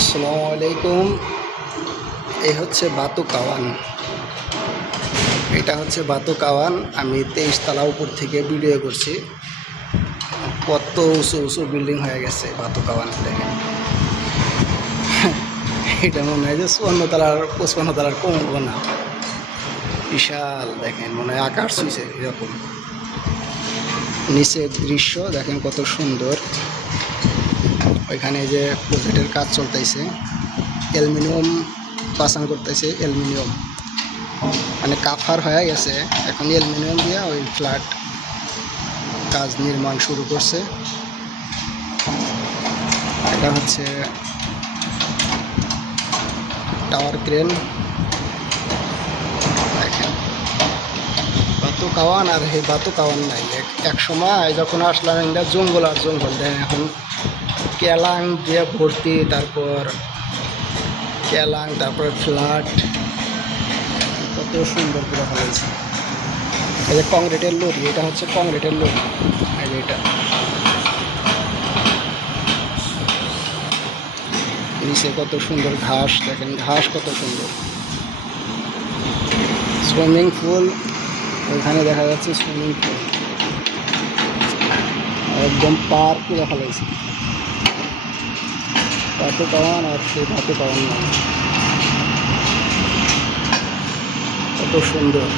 আসসালামু আলাইকুম। এই হচ্ছে বাতু কাওয়ান। এটা হচ্ছে বাতু কাওয়ান। আমি 23 তলা উপর থেকে ভিডিও করছি। কত উঁচু উঁচু বিল্ডিং হয়ে গেছে বাতু কাওয়ান। দেখেন, এটা মনে হয় যে 54 তলার 55 তলার কম হবে না। বিশাল, দেখেন মনে হয় আকাশ ছুঁইছে এরকম। নিচের দৃশ্য দেখেন কত সুন্দর। ওইখানে যে প্রজেক্টের কাজ চলতেছে, অ্যালুমিনিয়াম পাসান করতেছে। অ্যালুমিনিয়াম মানে কাফার হয়ে গেছে, এখন অ্যালুমিনিয়াম দিয়ে ওই ফ্ল্যাট কাজ নির্মাণ শুরু করছে। এটা হচ্ছে টাওয়ার ক্রেন। দেখেন বাতু কাওয়ান, আর এই বাতু কাওয়ান নাই। এক সময় যখন আসলাম এটা জঙ্গল আর জঙ্গল। দেখেন এখন কেলাং দিয়ে ভর্তি, তারপর কেলাং, তারপর ফ্ল্যাট। কত সুন্দর করে ফেলেছে। এই যে কংক্রিটের লরি, এটা হচ্ছে কংক্রিটের লরি। এই যে এটা নিচে কত সুন্দর ঘাস, দেখেন ঘাস কত সুন্দর। সুইমিং পুল, ওইখানে দেখা যাচ্ছে সুইমিং পুল, একদম পার্ক দেখা যাচ্ছে। বাতু কাওয়ান আর সেই বাতু কাওয়ান নয়, কত সুন্দর।